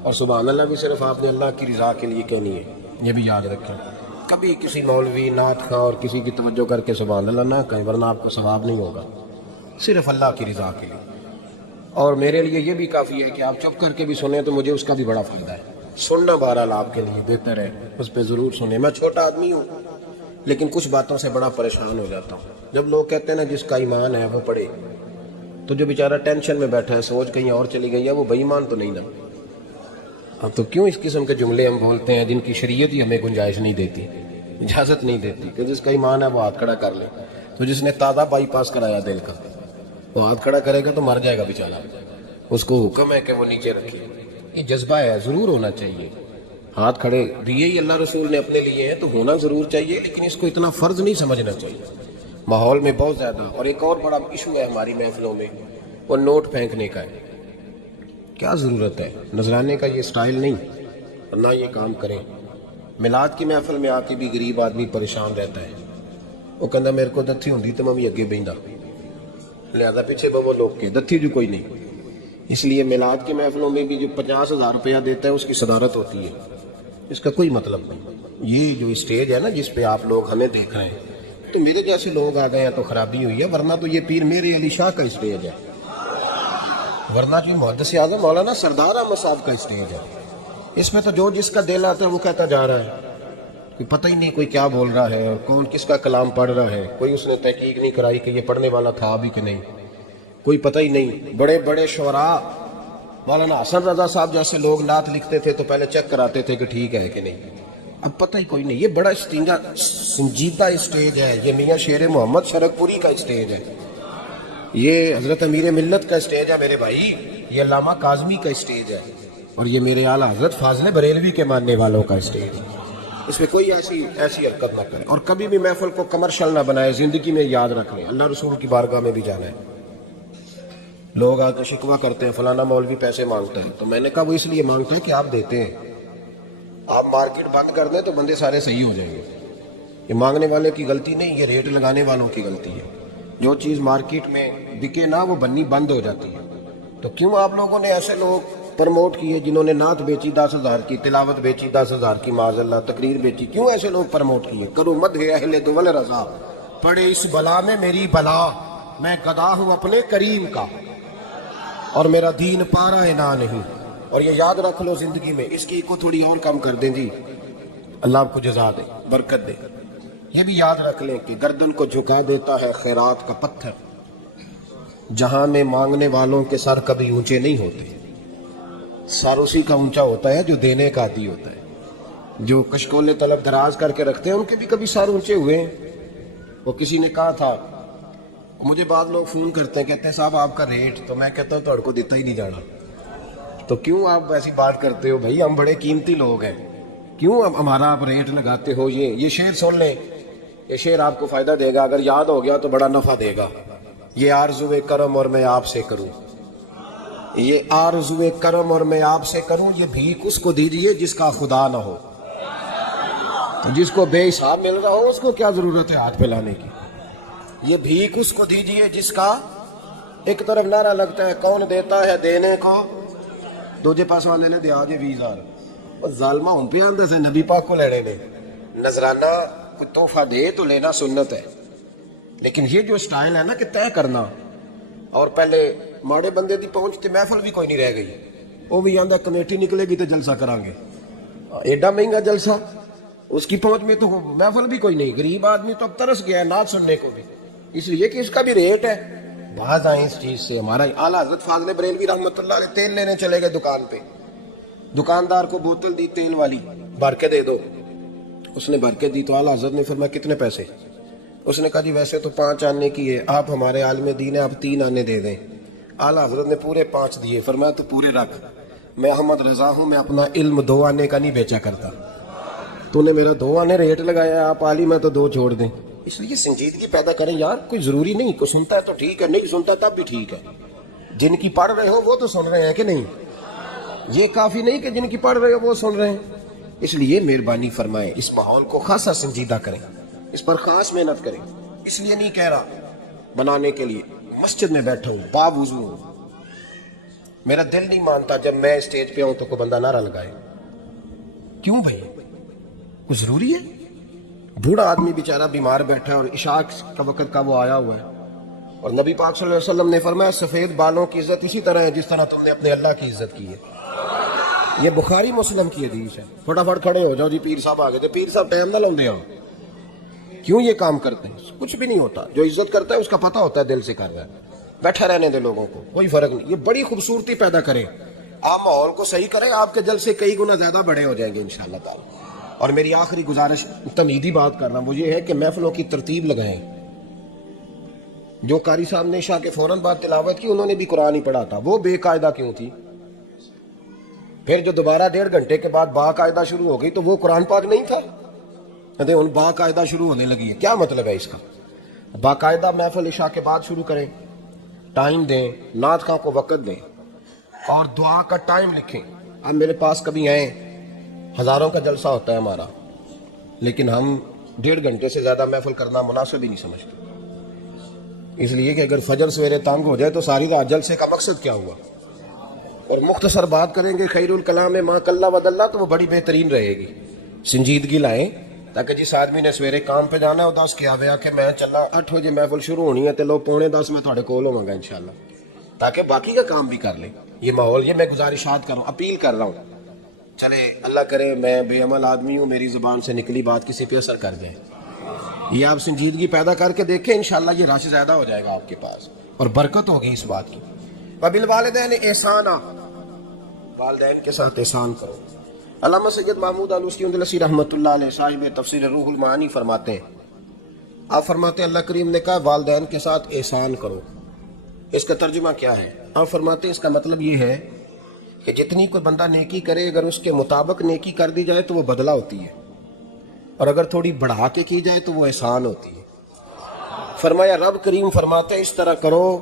اور سبحان اللہ بھی صرف آپ نے اللہ کی رضا کے لیے کہنی ہے، یہ بھی یاد رکھیں۔ کبھی کسی مولوی نعت خواں اور کسی کی توجہ کر کے سبحان اللہ نہ کہیں، ورنہ آپ کو ثواب نہیں ہوگا، صرف اللہ کی رضا کے لیے۔ اور میرے لیے یہ بھی کافی ہے کہ آپ چپ کر کے بھی سنیں تو مجھے اس کا بھی بڑا فائدہ ہے، سننا بہرحال آپ کے لیے بہتر ہے، اس پہ ضرور سنیں۔ میں چھوٹا آدمی ہوں لیکن کچھ باتوں سے بڑا پریشان ہو جاتا ہوں۔ جب لوگ کہتے ہیں نا جس کا ایمان ہے وہ پڑھے، تو جو بیچارہ ٹینشن میں بیٹھا ہے، سوچ کہیں اور چلی گئی ہے، وہ بے ایمان تو نہیں نا؟ اب تو کیوں اس قسم کے جملے ہم بولتے ہیں جن کی شریعت ہی ہمیں گنجائش نہیں دیتی، اجازت نہیں دیتی کہ جس کا ایمان ہے وہ ہاتھ کھڑا کر لے۔ تو جس نے تازہ بائی پاس کرایا دل کا، وہ ہاتھ کھڑا کرے گا تو مر جائے گا بیچارہ، اس کو حکم ہے کہ وہ نیچے رکھے۔ یہ جذبہ ہے، ضرور ہونا چاہیے۔ ہاتھ کھڑے دیے ہی اللہ رسول نے اپنے لیے ہیں تو ہونا ضرور چاہیے، لیکن اس کو اتنا فرض نہیں سمجھنا چاہیے۔ ماحول میں بہت زیادہ، اور ایک اور بڑا ایشو ہے ہماری محفلوں میں، وہ نوٹ پھینکنے کا ہے۔ کیا ضرورت ہے؟ نذرانے کا یہ سٹائل نہیں، اور نہ یہ کام کریں۔ میلاد کی محفل میں آ کے بھی غریب آدمی پریشان رہتا ہے، وہ کہنا میرے کو دتھی ہوندی تو میں بھی اگے بہندا، لہذا پیچھے وہ لوگ کے دتھی جو کوئی نہیں۔ اس لیے میلاد کی محفلوں میں بھی جو 50,000 روپیہ دیتا ہے اس کی صدارت ہوتی ہے، اس کا کوئی مطلب نہیں۔ یہ جو اسٹیج ہے نا جس پہ آپ لوگ ہمیں دیکھ رہے ہیں، تو میرے جیسے لوگ آ گئے ہیں تو خرابی ہوئی ہے، ورنہ تو یہ پیر میرے علی شاہ کا اسٹیج ہے، ورنہ جو محدث اعظم مولانا سردار احمد صاحب کا اسٹیج ہے۔ اس میں تو جو جس کا دل آتا ہے وہ کہتا جا رہا ہے، کوئی پتہ ہی نہیں کوئی کیا بول رہا ہے اور کون کس کا کلام پڑھ رہا ہے، کوئی اس نے تحقیق نہیں کرائی کہ یہ پڑھنے والا تھا بھی کہ نہیں، کوئی پتہ ہی نہیں۔ بڑے بڑے شعراء مولانا حسن رضا صاحب جیسے لوگ نعت لکھتے تھے تو پہلے چیک کراتے تھے کہ ٹھیک ہے کہ نہیں، اب پتہ ہی کوئی نہیں۔ یہ بڑا سنجیدہ اسٹیج ہے، یہ میاں شیر محمد شرک پوری کا اسٹیج ہے، یہ حضرت امیر ملت کا اسٹیج ہے میرے بھائی، یہ علامہ کاظمی کا اسٹیج ہے، اور یہ میرے اعلیٰ حضرت فاضل بریلوی کے ماننے والوں کا اسٹیج ہے۔ اس میں کوئی ایسی حرکت نہ کرے، اور کبھی بھی محفل کو کمرشل نہ بنائے۔ زندگی میں یاد رکھ لیں، اللہ رسول کی بارگاہ میں بھی جانا ہے۔ لوگ آ کے شکوہ کرتے ہیں فلانا مولوی پیسے مانگتا ہے، تو میں نے کہا وہ اس لیے مانگتا ہے کہ آپ دیتے ہیں۔ آپ مارکیٹ بند کر دیں تو بندے سارے صحیح ہو جائیں گے۔ یہ مانگنے والے کی غلطی نہیں، یہ ریٹ لگانے والوں کی غلطی ہے۔ جو چیز مارکیٹ میں بکے نہ وہ بننی بند ہو جاتی ہے۔ تو کیوں آپ لوگوں نے ایسے لوگ پرموٹ کیے جنہوں نے نعت بیچی 10,000 کی، تلاوت بیچی 10,000 کی، معاذ اللہ تقریر بیچی، کیوں ایسے لوگ پرموٹ کیے؟ کرو مدح اہل دول رضا، پڑے اس بلا میں میری بلا، میں گدا ہوں اپنے کریم کا اور میرا دین پارا انا نہیں۔ اور یہ یاد رکھ لو زندگی میں، اس کی کو تھوڑی اور کم کر دیں جی، اللہ آپ کو جزا دے، برکت دے۔ یہ بھی یاد رکھ لیں کہ گردن کو جھکا دیتا ہے خیرات کا پتھر، جہاں میں مانگنے والوں کے سر کبھی اونچے نہیں ہوتے، سر اسی کا اونچا ہوتا ہے جو دینے کا عادی ہوتا ہے۔ جو کشکول طلب دراز کر کے رکھتے ہیں ان کے بھی کبھی سر اونچے ہوئے ہیں۔ وہ کسی نے کہا تھا، مجھے بعض لوگ فون کرتے ہیں کہتے ہیں صاحب آپ کا ریٹ، تو میں کہتا ہوں تو کو دیتا ہی نہیں جانا۔ تو کیوں آپ ایسی بات کرتے ہو بھائی؟ ہم بڑے قیمتی لوگ ہیں، کیوں اب ہمارا آپ ریٹ لگاتے ہو؟ یہ شعر سن لیں، یہ شعر آپ کو فائدہ دے گا، اگر یاد ہو گیا تو بڑا نفع دے گا۔ یہ آرزو کرم اور میں آپ سے کروں، یہ آرزو کرم اور میں آپ سے کروں، یہ بھیک اس کو دیجئے جس کا خدا نہ ہو۔ تو جس کو بے حساب مل رہا ہو اس کو کیا ضرورت ہے ہاتھ پھیلانے کی؟ یہ بھیک اس کو دیجئے جس کا ایک طرف نعرہ لگتا ہے کون دیتا ہے دینے کو، دوجے پاس والے نے دیا جی 20,000، اور ظالمہ ہوں پہ آندہ سے نبی پاک کو لینے نے۔ نذرانہ کوئی تحفہ دے تو لینا سنت ہے، لیکن یہ جو سٹائل ہے نا کہ طے کرنا، اور پہلے ماڑے بندے دی پہنچ تے محفل بھی کوئی نہیں رہ گئی، وہ بھی آندا کمیٹی نکلے گی تو جلسہ کریں گے، ایڈا مہنگا جلسہ، اس کی پہنچ میں تو محفل بھی کوئی نہیں، غریب آدمی تو اب ترس گیا ہے نعت سننے کو بھی، اس لیے کہ اس کا بھی ریٹ ہے۔ باز آئیں اس چیز سے۔ ہمارا اعلیٰ حضرت فاضل بریلوی رحمۃ اللہ علیہ تیل لینے چلے گئے دکان پہ، دکاندار کو بوتل دی تیل والی، بھر کے دے دو، اس نے بھر کے دی تو اعلیٰ حضرت نے فرمایا کتنے پیسے؟ اس نے کہا جی ویسے تو 5 آنے کی ہے، آپ ہمارے عالم دین ہیں، آپ 3 آنے دے دیں۔ اعلیٰ حضرت نے پورے 5 دیے، فرمایا تو پورے رکھ، میں احمد رضا ہوں، میں اپنا علم 2 آنے کا نہیں بیچا کرتا، تو نے میرا 2 آنے ریٹ لگایا، آپ عالم ہے تو 2 چھوڑ دیں۔ اس لیے سنجیدگی پیدا کریں یار، کوئی ضروری نہیں، کوئی سنتا ہے تو ٹھیک ہے، نہیں سنتا تب بھی ٹھیک ہے، جن کی پڑھ رہے ہو وہ تو سن رہے ہیں کہ نہیں، یہ کافی نہیں کہ جن کی پڑھ رہے ہو وہ سن رہے ہیں۔ اس لیے مہربانی فرمائیں، اس ماحول کو خاصا سنجیدہ کریں، اس پر خاص محنت کریں۔ اس لیے نہیں کہہ رہا بنانے کے لیے، مسجد میں بیٹھا ہوں باوضو ہوں، میرا دل نہیں مانتا جب میں اسٹیج پہ ہوں تو کوئی بندہ نعرہ لگائے، کیوں بھائی کوئی ضروری ہے؟ بوڑھا آدمی بیچارہ بیمار بیٹھا ہے اور عشاء کا وقت کا وہ آیا ہوا ہے، اور نبی پاک صلی اللہ علیہ وسلم نے فرمایا سفید بالوں کی عزت اسی طرح ہے جس طرح تم نے اپنے اللہ کی عزت کی ہے۔ یہ بخاری مسلم کی حدیث ہے۔ فٹافٹ کھڑے ہو جاؤ جی پیر صاحب آ گئے تھے، پیر صاحب ٹائم نہ لاؤ، کیوں یہ کام کرتے ہیں؟ کچھ بھی نہیں ہوتا، جو عزت کرتا ہے اس کا پتہ ہوتا ہے دل سے کر رہا ہے، بیٹھا رہنے دے لوگوں کو، کوئی فرق نہیں۔ یہ بڑی خوبصورتی پیدا کریں، آپ ماحول کو صحیح کریں، آپ کے جلسے کئی گنا زیادہ بڑے ہو جائیں گے انشاءاللہ تعالی۔ اور میری آخری گزارش تمہیدی بات کر رہا ہوں، وہ یہ ہے کہ محفلوں کی ترتیب لگائیں۔ جو قاری صاحب نے عشاء کے فوراً بعد تلاوت کی انہوں نے بھی قرآن ہی پڑھا تھا، وہ بے قاعدہ کیوں تھی؟ پھر جو دوبارہ 1.5 گھنٹے کے بعد باقاعدہ شروع ہو گئی تو وہ قرآن پاک نہیں تھا، ان باقاعدہ شروع ہونے لگی ہے، کیا مطلب ہے اس کا؟ باقاعدہ محفل عشاء کے بعد شروع کریں، ٹائم دیں، نعت خواں کو وقت دیں، اور دعا کا ٹائم لکھیں۔ اب میرے پاس کبھی آئیں، ہزاروں کا جلسہ ہوتا ہے ہمارا، لیکن ہم 1.5 گھنٹے سے زیادہ محفل کرنا مناسب ہی نہیں سمجھتے، اس لیے کہ اگر فجر سویرے تنگ ہو جائے تو ساری رات جلسے کا مقصد کیا ہوا؟ اور مختصر بات کریں گے خیر الکلام ما کلا ودلہ تو وہ بڑی بہترین رہے گی۔ سنجیدگی لائیں تاکہ جس آدمی نے سویرے کام پہ جانا ہے وہ 10 کیا ہوا کہ میں چلا 8 بجے محفل شروع ہونی ہے تو لوگ 9:45 میں تھوڑے کول ہوں گا انشاءاللہ، تاکہ باقی کا کام بھی کر لیں۔ یہ ماحول، یہ میں گزارشات کر رہا ہوں، اپیل کر رہا ہوں، چلے اللہ کرے میں بے عمل آدمی ہوں، میری زبان سے نکلی بات کسی پہ اثر کر جائے۔ یہ آپ سنجیدگی پیدا کر کے دیکھیں، انشاءاللہ یہ رش زیادہ ہو جائے گا آپ کے پاس اور برکت ہوگی اس بات کی۔ وبالوالدین احسانا، والدین کے ساتھ احسان کرو۔ علامہ سید محمود آلوسی اندلسی رحمۃ اللہ علیہ صاحب تفسیر روح المعانی فرماتے ہیں، آپ فرماتے ہیں اللہ کریم نے کہا والدین کے ساتھ احسان کرو، اس کا ترجمہ کیا ہے؟ آپ فرماتے ہیں اس کا مطلب یہ ہے کہ جتنی کوئی بندہ نیکی کرے اگر اس کے مطابق نیکی کر دی جائے تو وہ بدلہ ہوتی ہے، اور اگر تھوڑی بڑھا کے کی جائے تو وہ احسان ہوتی ہے۔ فرمایا رب کریم فرماتے ہیں اس طرح کرو،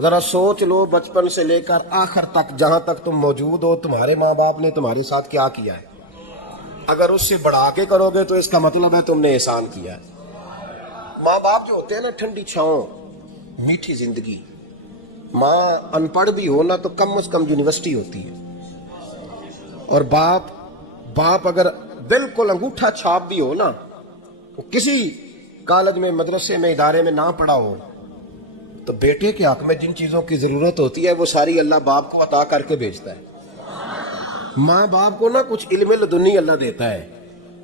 ذرا سوچ لو بچپن سے لے کر آخر تک جہاں تک تم موجود ہو تمہارے ماں باپ نے تمہارے ساتھ کیا کیا ہے، اگر اس سے بڑھا کے کرو گے تو اس کا مطلب ہے تم نے احسان کیا ہے۔ ماں باپ جو ہوتے ہیں نا، ٹھنڈی چھاؤں، میٹھی زندگی، ماں ان پڑھ بھی ہو نا تو کم از کم یونیورسٹی ہوتی ہے، اور باپ اگر بالکل انگوٹھا چھاپ بھی ہو نا، کسی کالج میں مدرسے میں ادارے میں نہ پڑھا ہو، تو بیٹے کے حق میں جن چیزوں کی ضرورت ہوتی ہے وہ ساری اللہ باپ کو عطا کر کے بھیجتا ہے۔ ماں باپ کو نا کچھ علم لدنی اللہ دیتا ہے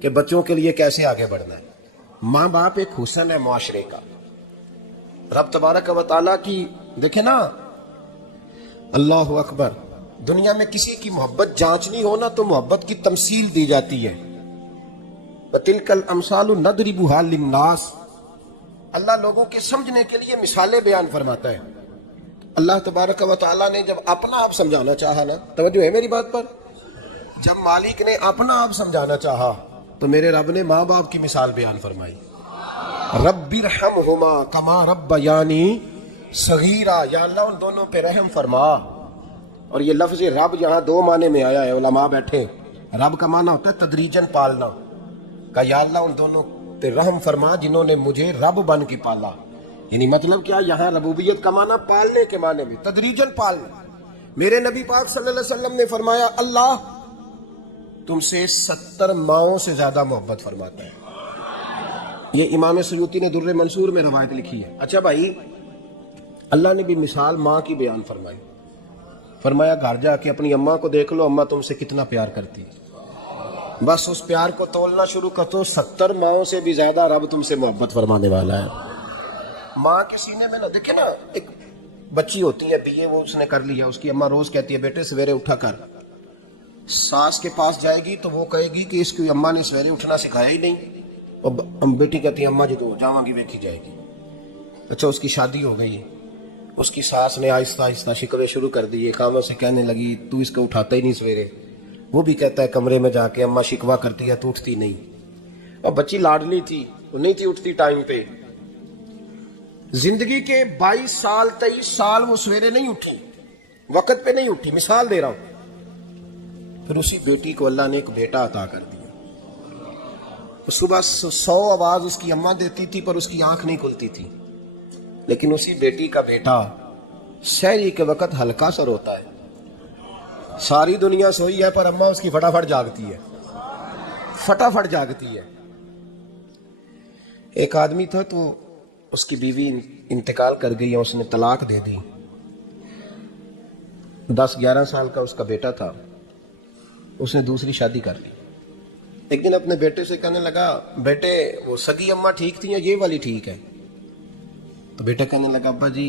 کہ بچوں کے لیے کیسے آگے بڑھنا ہے۔ ماں باپ ایک حسن ہے معاشرے کا۔ رب تبارک و تعالیٰ کی دیکھیں نا، اللہ اکبر، دنیا میں کسی کی محبت جانچنی ہو نا تو محبت کی تمثیل دی جاتی ہے، وَتِلْكَ الْأَمْثَالُ نَضْرِبُهَا لِلنَّاسِ، اللہ لوگوں کے سمجھنے کے لیے مثالیں بیان فرماتا ہے۔ اللہ تبارک و تعالیٰ نے جب اپنا آپ سمجھانا چاہا نا، توجہ ہے میری بات پر، جب مالک نے اپنا آپ سمجھانا چاہا تو میرے رب نے ماں باپ کی مثال بیان فرمائی، رب ارحمہما کما ربیانی صغیرا، یا اللہ ان دونوں پہ رحم فرما۔ اور یہ لفظ رب یہاں 2 معنی میں آیا ہے، علماء بیٹھے، رب کا معنی ہوتا ہے تدریجن پالنا، کہ یا اللہ ان دونوں پہ رحم فرما جنہوں نے مجھے رب بن کے پالا، یعنی مطلب کیا، یہاں ربوبیت کا معنی پالنے کے معنی بھی، تدریجن پالنا۔ میرے نبی پاک صلی اللہ علیہ وسلم نے فرمایا اللہ تم سے 70 ماؤں سے زیادہ محبت فرماتا ہے، یہ امام سیوطی نے در منصور میں روایت لکھی ہے. اچھا بھائی، اللہ نے بھی مثال ماں کی بیان فرمائی. فرمایا گھر جا کے اپنی اماں کو دیکھ لو، اماں تم سے کتنا پیار کرتی ہے. بس اس پیار کو تولنا شروع کر دو، 70 ماؤں سے بھی زیادہ رب تم سے محبت فرمانے والا ہے. ماں کے سینے میں نہ دیکھے نا، ایک بچی ہوتی ہے BA، وہ اس نے کر لیا، اس کی اماں روز کہتی ہے بیٹے سویرے اٹھا کر. ساس کے پاس جائے گی تو وہ کہے گی کہ اس کی اماں نے سویرے اٹھنا سکھایا ہی نہیں. اور بیٹی کہتی ہے اماں جی تو جاواں گی ویکھی جائے گی. اچھا اس کی شادی ہو گئی، اس کی ساس نے آہستہ آہستہ شکوے شروع کر دیے، خاموں سے کہنے لگی تو اس کو اٹھاتا ہی نہیں سویرے. وہ بھی کہتا ہے کمرے میں جا کے اماں شکوہ کرتی ہے تو اٹھتی نہیں. اور بچی لاڈلی تھی، وہ نہیں تھی اٹھتی ٹائم پہ. زندگی کے 22 سال 23 سال وہ سویرے نہیں اٹھی، وقت پہ نہیں اٹھی. مثال دے رہا ہوں. پھر اسی بیٹی کو اللہ نے ایک بیٹا عطا کر دیا. صبح 100 آواز اس کی اماں دیتی تھی پر اس کی آنکھ نہیں کھلتی تھی. لیکن اسی بیٹی کا بیٹا سحری کے وقت ہلکا سا روتا ہے. ساری دنیا سوئی ہے پر اماں اس کی فٹافٹ جاگتی ہے، فٹافٹ جاگتی ہے. ایک آدمی تھا تو اس کی بیوی انتقال کر گئی، اس نے طلاق دے دی. 10-11 سال کا اس کا بیٹا تھا، اس نے دوسری شادی کر لی. ایک دن اپنے بیٹے سے کہنے لگا بیٹے وہ سگی اماں ٹھیک تھی یا یہ والی ٹھیک ہے؟ تو بیٹا کہنے لگا ابا جی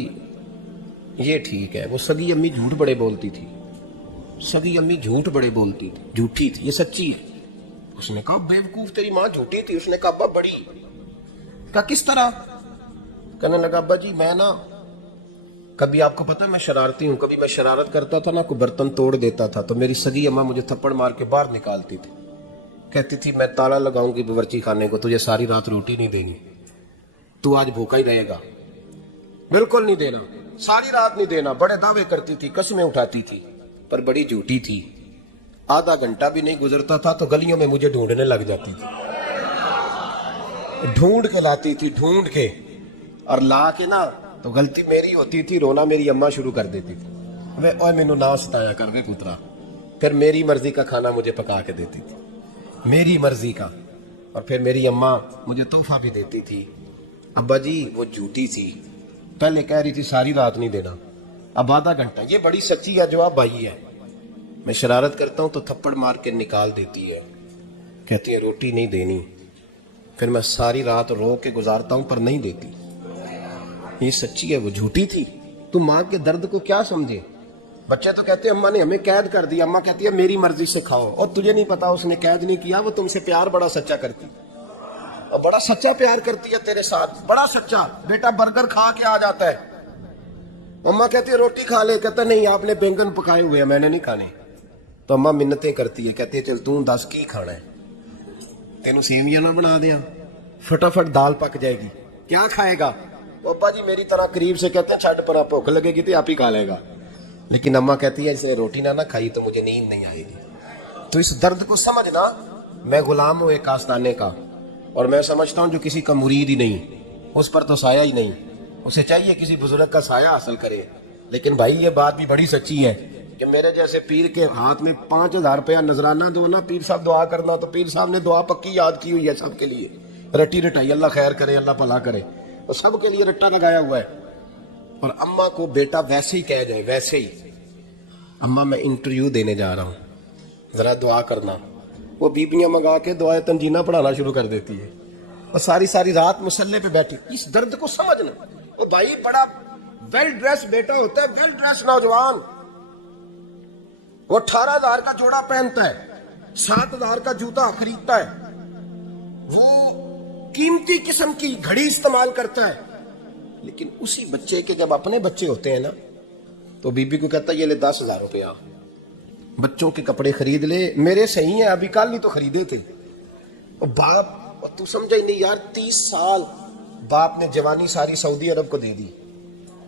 یہ ٹھیک ہے، وہ سگی امی جھوٹ بڑے بولتی تھی، سگی امی جھوٹ بڑے بولتی تھی، جھوٹی تھی، یہ سچی ہے. اس نے کہا بیوقوف تیری ماں جھوٹی تھی. اس نے کہا ابا بڑی. کہا کس طرح؟ کہنے لگا ابا جی میں نا کبھی، آپ کو پتا میں شرارتی ہوں، کبھی میں شرارت کرتا تھا نا، کوئی برتن توڑ دیتا تھا تو میری سگی اماں مجھے تھپڑ مار کے باہر نکالتی تھی. کہتی تھی میں تالا لگاؤں گی باورچی خانے کو، تجھے ساری رات روٹی نہیں دیں گی، تو آج بھوکا ہی رہے گا. بالکل نہیں دینا، ساری رات نہیں دینا. بڑے دعوے کرتی تھی، قسمیں اٹھاتی تھی، پر بڑی جھوٹی تھی. آدھا گھنٹہ بھی نہیں گزرتا تھا تو گلیوں میں مجھے ڈھونڈنے لگ جاتی تھی، ڈھونڈ کے لاتی تھی، ڈھونڈ کے. اور لا کے نا تو غلطی میری ہوتی تھی، رونا میری اماں شروع کر دیتی تھی. میں اوے مینوں نہ ستایا کر وے پترا. پھر میری مرضی کا کھانا مجھے پکا کے دیتی تھی، میری مرضی کا. اور پھر میری اماں مجھے تحفہ بھی دیتی تھی. ابا جی وہ جھوٹی تھی، پہلے کہہ رہی تھی ساری رات نہیں دینا، اب آدھا گھنٹہ. یہ بڑی سچی ہے، جواب بھائی ہے. میں شرارت کرتا ہوں تو تھپڑ مار کے نکال دیتی ہے، کہتی ہے روٹی نہیں دینی. پھر میں ساری رات رو کے گزارتا ہوں پر نہیں دیتی. یہ سچی ہے، وہ جھوٹی تھی. تو ماں کے درد کو کیا سمجھے؟ بچے تو کہتے ہیں اماں نے ہمیں قید کر دیا، اماں کہتی ہے میری مرضی سے کھاؤ. اور تجھے نہیں پتا اس نے قید نہیں کیا، وہ تم سے پیار بڑا سچا کرتی، اور بڑا سچا پیار کرتی ہے تیرے ساتھ، بڑا سچا. بیٹا برگر کھا کے آ جاتا ہے، اماں کہتی ہے روٹی کھا لے، کہتا نہیں آپ نے بینگن پکائے ہوئے ہیں میں نے نہیں کھانے. تو اماں منتیں کرتی ہے، کہتی ہے چل تو 10 کی کھانا ہے، تینوں سیویاں نہ بنا دیا، فٹافٹ دال پک جائے گی، کیا کھائے گا؟ ابا جی میری طرح قریب سے کہتے ہیں چھٹ پر بھوک لگے گی تو آپ ہی کھا لے گا. لیکن اماں کہتی ہے اسے روٹی نہ کھائی تو مجھے نیند نہیں آئے گی. تو اس درد کو سمجھنا. میں غلام ہوں ایک آستانے کا، اور میں سمجھتا ہوں جو کسی کا مرید ہی نہیں اس پر تو سایہ ہی نہیں، اسے چاہیے کسی بزرگ کا سایہ حاصل کرے. لیکن بھائی یہ بات بھی بڑی سچی ہے کہ میرے جیسے پیر کے ہاتھ میں 5000 روپیہ نذرانہ دو نا، پیر صاحب دعا کرنا، تو پیر صاحب نے دعا پکی یاد کی ہوئی ہے سب کے لیے، رٹی رٹائی، اللہ خیر کرے اللہ بھلا کرے، اور سب کے لیے رٹا لگایا ہوا ہے. اور اماں کو بیٹا ویسے ہی کہہ جائے، ویسے ہی اماں میں انٹرویو دینے جا رہا ہوں ذرا دعا کرنا، وہ بیبیاں منگا کے دعائے تنجینہ پڑھانا شروع کر دیتی ہے، اور ساری رات مسلح پہ بیٹھی. اس درد کو سمجھنا. وہ بھائی بڑا ویل ڈریس بیٹا ہوتا ہے، ویل ڈریس نوجوان، وہ 18,000 کا جوڑا پہنتا ہے، 7,000 کا جوتا خریدتا ہے، وہ قیمتی قسم کی گھڑی استعمال کرتا ہے. لیکن اسی بچے کے جب اپنے بچے ہوتے ہیں نا تو بی بی کو کہتا ہے یہ لے 10,000 روپیہ، بچوں کے کپڑے خرید لے، میرے صحیح ہیں ابھی کل نہیں تو خریدے تھے. اور باپ، اور تو سمجھا ہی نہیں یار، 30 سال باپ نے جوانی ساری سعودی عرب کو دے دی،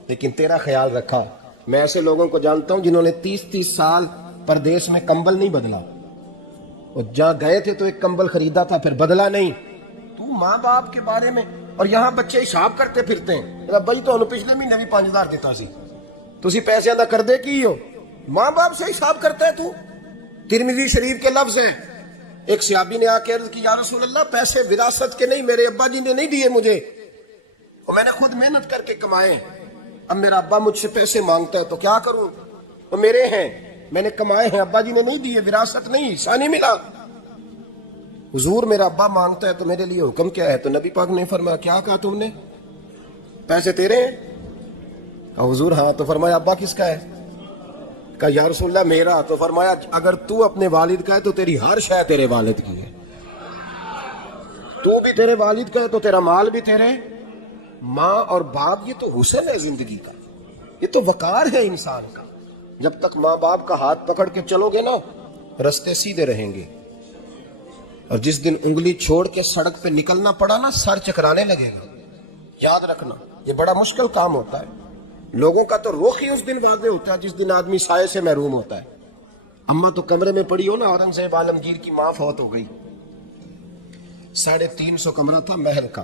لیکن تیرا خیال رکھا. میں ایسے لوگوں کو جانتا ہوں جنہوں نے 30 سال پردیس میں کمبل نہیں بدلا، اور جہاں گئے تھے تو ایک کمبل خریدا تھا پھر بدلا نہیں. تو ماں باپ کے بارے میں، اور یہاں بچے حساب کرتے پھرتے ہیں، بھائی تو پچھلے مہینے بھی 5,000 دیتا سی، تسی پیسے ادا کر دے کی ہو، ماں باپ سے حساب کرتا ہے تو. ترمذی شریف کے لفظ ہیں ایک صحابی نے آ کے عرض کی یا رسول اللہ پیسے وراثت کے نہیں میرے ابا جی نے نہیں دیے مجھے، اور میں نے خود محنت کر کے کمائے، اب میرا ابا مجھ سے پیسے مانگتا ہے تو کیا کروں، وہ میرے ہیں، میں نے کمائے ہیں، ابا جی نے نہیں دیے، وراثت نہیں، حصہ نہیں ملا۔ حضور میرا ابا مانگتا ہے تو میرے لیے حکم کیا ہے؟ تو نبی پاک نے فرمایا کیا کہا تم نے؟ پیسے تیرے ہیں؟ کہا حضور ہاں۔ تو فرمایا ابا کس کا ہے؟ کہا یا رسول اللہ میرا۔ تو فرمایا اگر تو اپنے والد کا ہے تو تیری ہر شے تیرے والد کی ہے، تو بھی تیرے والد کا ہے تو تیرا مال بھی تیرے۔ ماں اور باپ یہ تو حسن ہے زندگی کا، یہ تو وقار ہے انسان کا۔ جب تک ماں باپ کا ہاتھ پکڑ کے چلو گے نا رستے سیدھے رہیں گے، اور جس دن انگلی چھوڑ کے سڑک پہ نکلنا پڑا نا سر چکرانے لگے گا۔ یاد رکھنا یہ بڑا مشکل کام ہوتا ہے، لوگوں کا تو رخ ہی اس دن واضح ہوتا ہے جس دن آدمی سائے سے محروم ہوتا ہے۔ اماں تو کمرے میں پڑی ہو نا، اورنگزیب عالمگیر کی ماں فوت ہو گئی، 350 کمرہ تھا محل کا،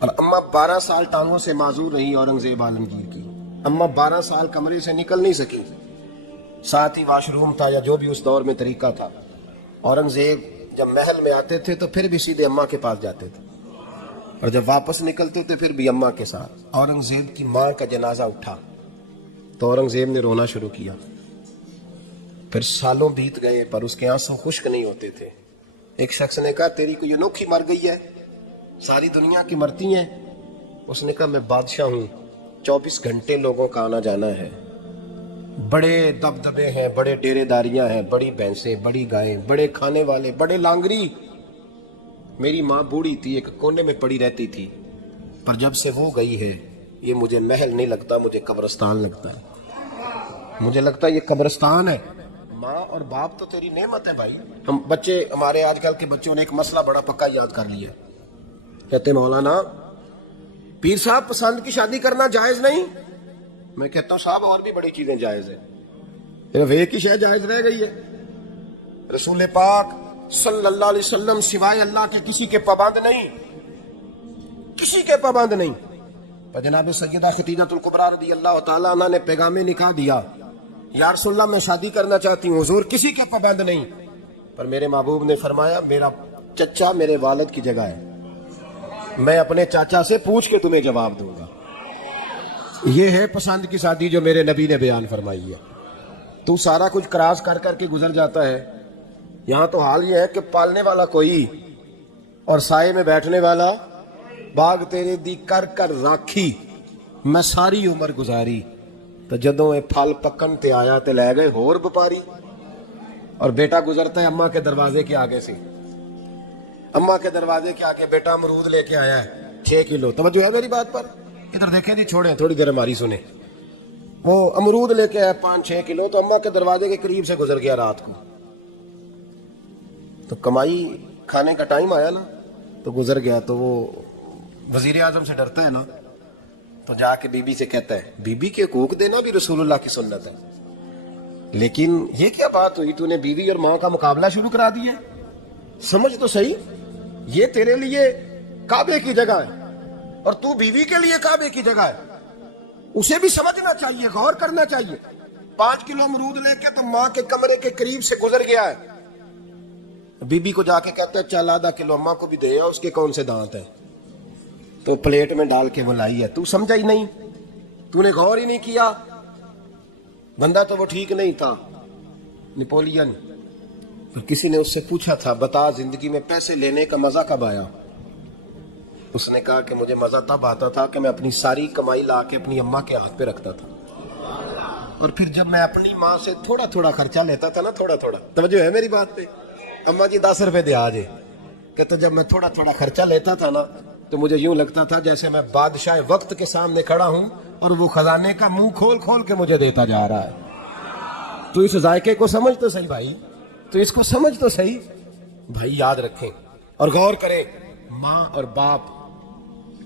اور اماں 12 سال ٹانگوں سے معذور رہی اورنگزیب عالمگیر کی۔ اماں 12 سال کمرے سے نکل نہیں سکی، ساتھ ہی واش روم تھا یا جو بھی اس دور میں طریقہ تھا۔ اورنگزیب جب محل میں آتے تھے تو پھر بھی سیدھے اماں کے پاس جاتے تھے، اور جب واپس نکلتے تھے پھر بھی اماں کے ساتھ۔ اورنگزیب کی ماں کا جنازہ اٹھا تو اورنگزیب نے رونا شروع کیا، پھر سالوں بیت گئے پر اس کے آنسو خشک نہیں ہوتے تھے۔ ایک شخص نے کہا تیری کوئی انوکھی مر گئی ہے، ساری دنیا کی مرتی ہیں؟ اس نے کہا میں بادشاہ ہوں، 24 گھنٹے لوگوں کا آنا جانا ہے، بڑے دبدبے ہیں، بڑے ڈیرے داریاں ہیں، بڑی بھینسیں، بڑی گائیں، بڑے کھانے والے، بڑے لانگری۔ میری ماں بوڑھی تھی، ایک کونے میں پڑی رہتی تھی، پر جب سے وہ گئی ہے یہ مجھے محل نہیں لگتا، مجھے قبرستان لگتا ہے، مجھے لگتا ہے یہ قبرستان ہے۔ ماں اور باپ تو تیری نعمت ہے بھائی۔ ہم بچے، ہمارے آج کل کے بچوں نے ایک مسئلہ بڑا پکا یاد کر لیا، کہتے مولانا پیر صاحب پسند کی شادی کرنا جائز نہیں؟ میں کہتا ہوں صاحب اور بھی بڑی چیزیں جائز ہیں، صرف ایک ہی شے جائز رہ گئی ہے، رسول پاک صلی اللہ علیہ وسلم سوائے اللہ کے کسی کے پابند نہیں، کسی کے پابند نہیں۔ پر جناب سیدہ خدیجہ الکبریٰ رضی اللہ تعالیٰ عنہ نے پیغام نکاح دیا، یا رسول اللہ میں شادی کرنا چاہتی ہوں، حضور کسی کے پابند نہیں، پر میرے محبوب نے فرمایا میرا چچا میرے والد کی جگہ ہے، میں اپنے چاچا سے پوچھ کے تمہیں جواب دوں گا۔ یہ ہے پسند کی شادی جو میرے نبی نے بیان فرمائی ہے۔ تو سارا کچھ کراس کر کر کے گزر جاتا ہے، یہاں تو حال یہ ہے کہ پالنے والا کوئی اور سائے میں بیٹھنے والا۔ باغ تیرے دی کر کر راکھی میں ساری عمر گزاری، تو جدوں اے پھل پکن تے آیا تے لے گئے ہور بپاری۔ اور بیٹا گزرتا ہے اماں کے دروازے کے آگے سے، اماں کے دروازے کے آگے بیٹا امرود لے کے آیا ہے 6 کلو۔ توجہ ہے میری بات پر؟ ادھر دیکھیں جی، چھوڑیں تھوڑی دیر ہماری سنیں۔ وہ امرود لے کے آیا 5-6 کلو، تو اماں کے دروازے کے قریب سے گزر گیا رات کو، تو کمائی کھانے کا ٹائم آیا نا تو گزر گیا۔ تو وہ وزیر اعظم سے ڈرتا ہے نا، تو جا کے بی بی سے کہتا ہے بی بی کے حقوق دینا بھی رسول اللہ کی سنت ہے، لیکن یہ کیا بات ہوئی، تو نے بیوی اور ماں کا مقابلہ شروع کرا دیا؟ سمجھ تو صحیح، یہ تیرے لیے کعبے کی جگہ ہے اور تو بیوی کے لیے کعبے کی جگہ ہے، اسے بھی سمجھنا چاہیے، غور کرنا چاہیے۔ 5 کلو امرود لے کے تو ماں کے کمرے کے قریب سے گزر گیا ہے، بی بی کو جا کے کہتا ہے چل آدھا کلو اماں کو بھی دے، اس کے کون سے دانت ہیں، تو پلیٹ میں ڈال کے وہ لائی ہے۔ تو سمجھا ہی نہیں، تو نے غور ہی نہیں کیا۔ بندہ تو وہ ٹھیک نہیں تھا، نپولین۔ پھر کسی نے اس سے پوچھا تھا بتا زندگی میں پیسے لینے کا مزہ کب آیا؟ اس نے کہا کہ مجھے مزہ تب آتا تھا کہ میں اپنی ساری کمائی لا کے اپنی اماں کے ہاتھ پہ رکھتا تھا، اور پھر جب میں اپنی ماں سے تھوڑا تھوڑا خرچہ لیتا تھا نا، تھوڑا تھوڑا، توجہ ہے میری بات پہ؟ اماں جی 10 روپے دے آجے، کہتا جب میں تھوڑا تھوڑا خرچہ لیتا تھا نا تو مجھے یوں لگتا تھا جیسے میں بادشاہ وقت کے سامنے کھڑا ہوں اور وہ خزانے کا منہ کھول کھول کے مجھے دیتا جا رہا ہے۔ تو اس ذائقے کو سمجھ تو صحیح بھائی، تو اس کو سمجھ تو صحیح بھائی، یاد رکھیں اور غور کریں۔ ماں اور باپ،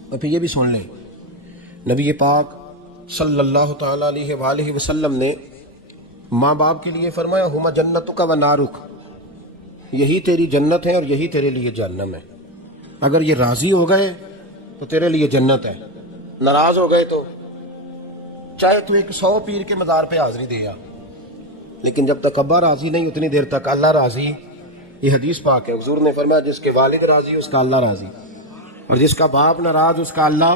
اور پھر یہ بھی سن لیں، نبی پاک صلی اللہ تعالی علیہ وآلہ وسلم نے ماں باپ کے لیے فرمایا ہما جنتک و نارک، یہی تیری جنت ہے اور یہی تیرے لیے جہنم ہے۔ اگر یہ راضی ہو گئے تو تیرے لیے جنت ہے، ناراض ہو گئے تو چاہے تو ایک 100 پیر کے مزار پہ حاضری دے آ، لیکن جب تک ابا راضی نہیں اتنی دیر تک اللہ راضی یہ حدیث پاک ہے، حضور نے فرمایا جس کے والد راضی اس کا اللہ راضی، اور جس کا باپ ناراض اس کا اللہ،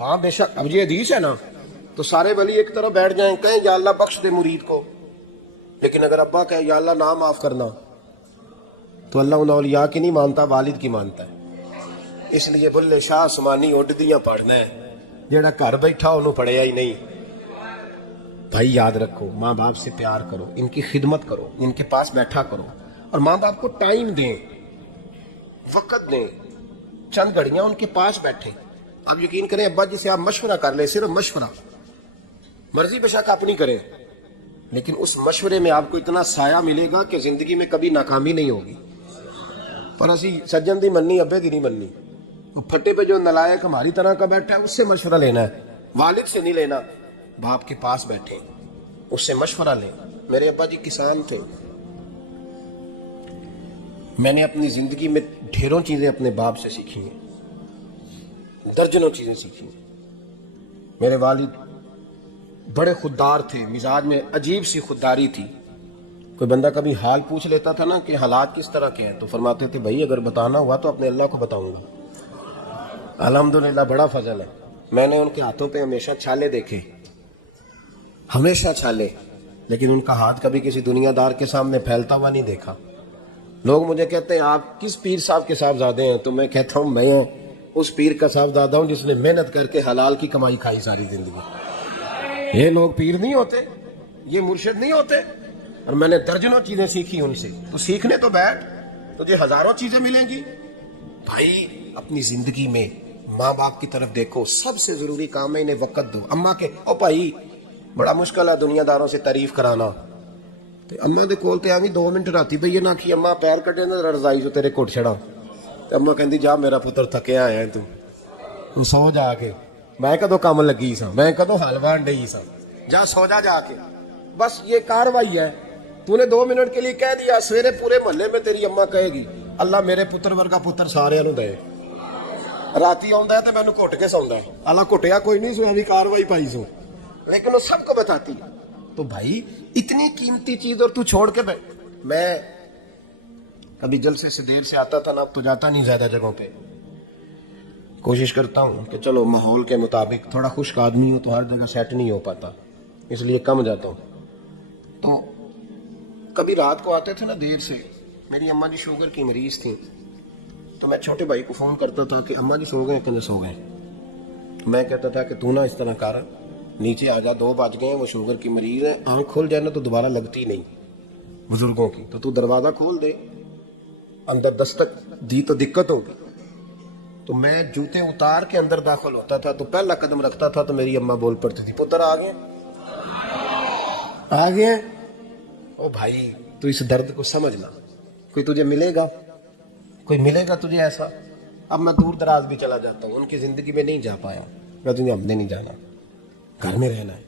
ہاں بے شک۔ اب یہ حدیث ہے نا، تو سارے ولی ایک طرف بیٹھ جائیں کہیں یا اللہ بخش دے مرید کو، لیکن اگر ابا کہے یا اللہ نہ معاف کرنا، تو اللہ ان اولیاء کی نہیں مانتا، والد کی مانتا ہے۔ اس لیے بلے شاہ عثمانی اڈدیاں پڑھنا ہے، جیڑا گھر بیٹھا انہوں پڑھیا ہی نہیں۔ بھائی یاد رکھو، ماں باپ سے پیار کرو، ان کی خدمت کرو، ان کے پاس بیٹھا کرو، اور ماں باپ کو ٹائم دیں، وقت دیں، چند گھڑیاں ان کے پاس بیٹھیں۔ آپ یقین کریں ابا جی سے آپ مشورہ کر لیں، صرف مشورہ، مرضی بے شک اپنی کریں، لیکن اس مشورے میں آپ کو اتنا سایہ ملے گا کہ زندگی میں کبھی ناکامی نہیں ہوگی۔ پر اسی سجن دی مننی ابے دی نہیں مننی، وہ پھٹے پہ جو نلائق ہماری طرح کا بیٹھا ہے اس سے مشورہ لینا ہے، والد سے نہیں لینا۔ باپ کے پاس بیٹھے اس سے مشورہ لیں۔ میرے ابا جی کسان تھے، میں نے اپنی زندگی میں ڈھیروں چیزیں اپنے باپ سے سیکھی ہیں، درجنوں چیزیں سیکھی ہیں۔ میرے والد بڑے خوددار تھے، مزاج میں عجیب سی خودداری تھی۔ کوئی بندہ کبھی حال پوچھ لیتا تھا نا کہ حالات کس طرح کے ہیں، تو فرماتے تھے بھائی اگر بتانا ہوا تو اپنے اللہ کو بتاؤں گا۔ الحمدللہ بڑا فضل ہے، میں نے ان کے ہاتھوں پہ ہمیشہ چھالے دیکھے، ہمیشہ چھالے، لیکن ان کا ہاتھ کبھی کسی دنیا دار کے سامنے پھیلتا ہوا نہیں دیکھا۔ لوگ مجھے کہتے ہیں آپ کس پیر صاحب کے صاحبزادے ہیں، تو میں کہتا ہوں میں اس پیر کا صاحبزادہ ہوں جس نے محنت کر کے حلال کی کمائی کھائی ساری زندگی۔ یہ لوگ پیر نہیں ہوتے، یہ مرشد نہیں ہوتے، اور میں نے درجنوں چیزیں سیکھی ان سے۔ تو سیکھنے تو بیٹھ، تجھے ہزاروں چیزیں ملیں گی۔ بھائی اپنی زندگی میں ماں باپ کی طرف دیکھو، سب سے ضروری کام ہے انہیں وقت دو۔ اماں کے او بھائی بڑا مشکل ہے دنیا داروں سے تعریف کرانا، تے اماں دے کول تے آویں 2 منٹ راتی پئی نہ کہ اماں پیر کٹے نہ رضائی جو تیرے کٹ چھڑا، تے اماں کہندی جا میرا پتر تھکیا آیا تو سو جا کے، میں کدو کام لگی سا، میں کدو حل وان ڈئی سا، جا سو جا کے۔ بس یہ کاروائی ہے، تو نے 2 منٹ کے لیے کہہ دیا، سویرے پورے محلے میں تیری اماں کہے گی اللہ میرے پتر ورگا پتر سارے نو دے۔ راتی آندا ہے تے مینوں گھٹ کے سوندا ہے، اللہ گھٹیا کوئی نہیں سو، ابھی کاروائی پائی سو، لیکن وہ سب کو بتاتی ہے۔ تو بھائی اتنی قیمتی چیز اور تو چھوڑ کے بیٹھ۔ میں کبھی جلسے سے دیر سے آتا تھا نا، اب تو جاتا نہیں زیادہ جگہوں پہ، کوشش کرتا ہوں کہ چلو ماحول کے مطابق، تھوڑا خشک آدمی ہو تو ہر جگہ سیٹ نہیں ہو پاتا، اس لیے کم جاتا ہوں۔ تو کبھی رات کو آتے تھے نا دیر سے، میری اماں جی شوگر کی مریض تھیں، تو میں چھوٹے بھائی کو فون کرتا تھا کہ اماں جی سو گئے کہ نہیں سو گئے۔ میں کہتا تھا کہ تو نہ اس طرح کر، نیچے آ جا، 2 بج گئے، وہ شوگر کی مریض ہے، آنکھ کھل جائے نا تو دوبارہ لگتی نہیں بزرگوں کی، تو دروازہ کھول دے، اندر دستک دی تو دقت ہوگی۔ تو میں جوتے اتار کے اندر داخل ہوتا تھا، تو پہلا قدم رکھتا تھا تو میری اماں بول پڑتی تھی پتر آ گئے، آ گئے۔ او بھائی تو اس درد کو سمجھنا، کوئی تجھے ملے گا، کوئی ملے گا تجھے ایسا؟ اب میں دور دراز بھی چلا جاتا ہوں، ان کی زندگی میں نہیں جا پایا، میں تجھے ہم نے نہیں جانا، گھر میں رہنا ہے۔